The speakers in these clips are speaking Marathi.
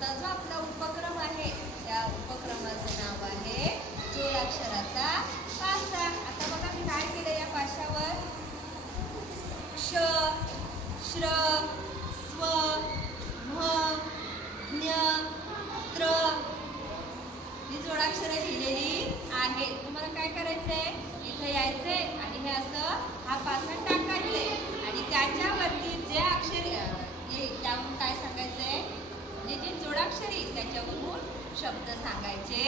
आजचा जो आपला उपक्रम आहे त्या उपक्रमाचं नाव आहे जोडाक्षराचा पासा. आता बघा मी काय केलं या पाशावर. क्ष, श्र, स्व, म, ज्ञ, त्र ही जोडाक्षरं लिहिलेली आहेत. तुम्हाला काय करायचंय, इथं यायचंय आणि हे असं हा पासा टाकायचंय आणि त्याच्यावरती जे अक्षर त्यावरून काय सांगायचंय, म्हणजे जे जोडाक्षरी त्याच्यावरून शब्द सांगायचे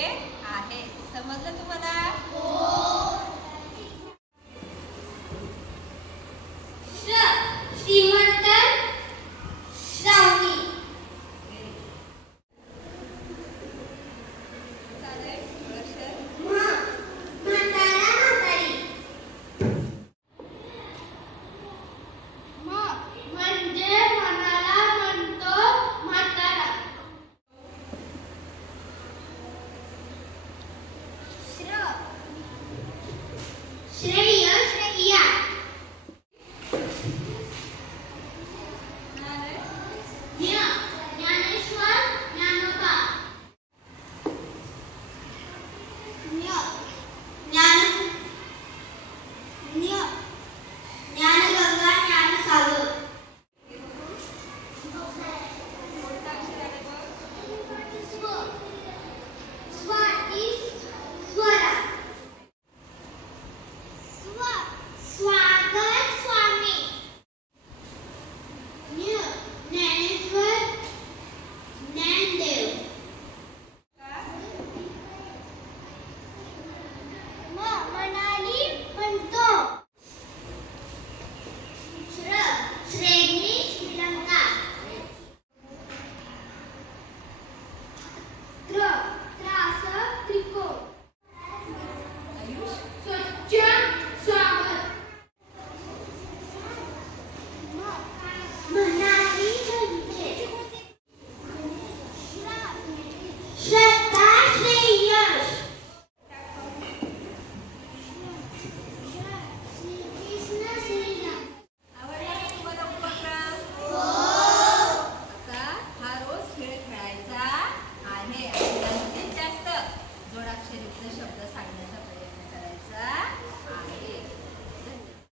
आहेत. समजलं तुम्हाला? श्रीमंत, श्रावणी. चालेल जोडाक्षर. म्हातारा, म्हातारी. म्हणजे मनाला म्हणतो म्हातारा. श्रेय, श्रेया. ज्ञ, ज्ञानेश्वर, ज्ञानोबा. ज्ञानगंगा, ज्ञानसागर. कोणतं अक्षर आहे बघ. स्वाती, स्वरा. स्वागत, स्वामी. ज्ञानेश्वर, ज्ञानदेव. मनाली म्हणतो. श्रेणी, श्रीलंका. त्रास, त्रिकोण. आयुष. स्वतंत्र.